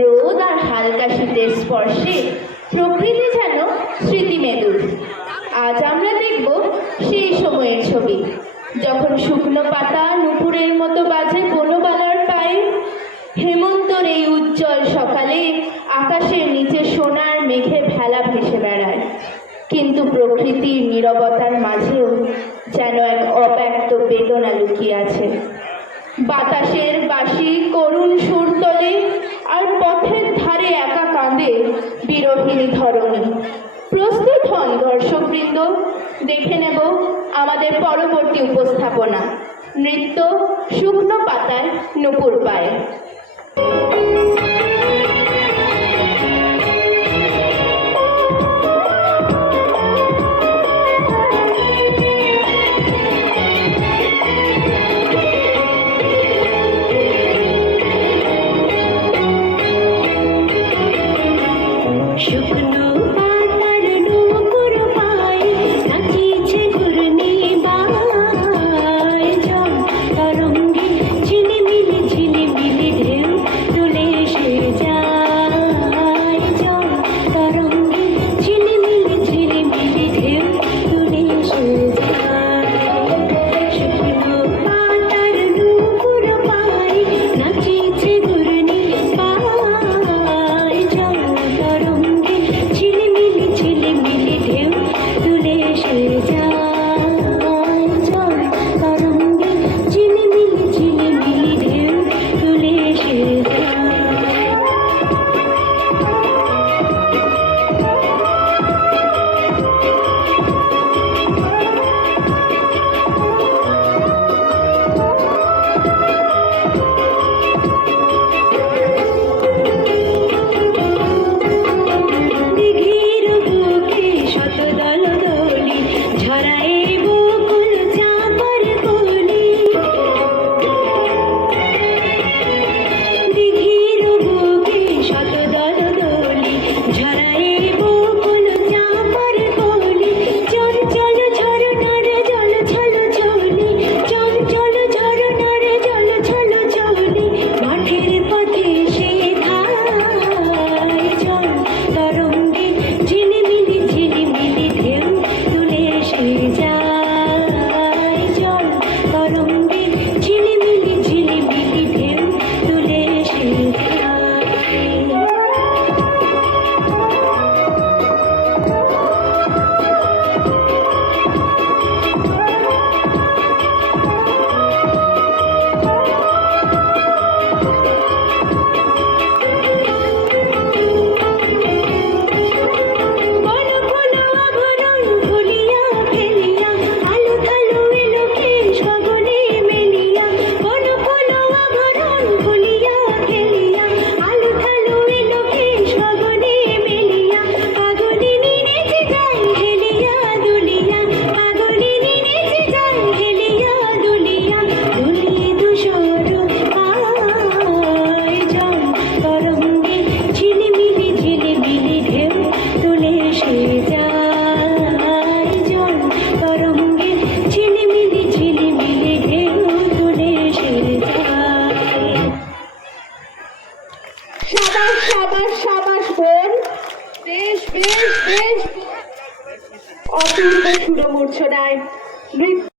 রোদ আর হালকা শীতের স্পর্শে প্রকৃতি যেন স্মৃতিমেদুর। আজ আমরা দেখব সেই সময়ের ছবি। যখন শুকনো পাতা নুপুরের মতো বাজে বনবালার পায়ে, হেমন্তর এই উজ্জ্বল সকালে আকাশের নিচে সোনার মেঘে ভেলা ভেসে বেড়ায়। কিন্তু প্রকৃতির নিরবতার মাঝেও যেন এক অব্যক্ত বেদনা লুকিয়ে আছে। বাতাসের বাসি করুণ সুর বিরোহিনী ধরণী প্রস্তুত হন দর্শকবৃন্দ, দেখে নেব আমাদের পরবর্তী উপস্থাপনা, নৃত্য শুকনো পাতায় নুপুর পায়। বেশ বেশ অপূর্ব সুরমূর্ছনায় নৃত্য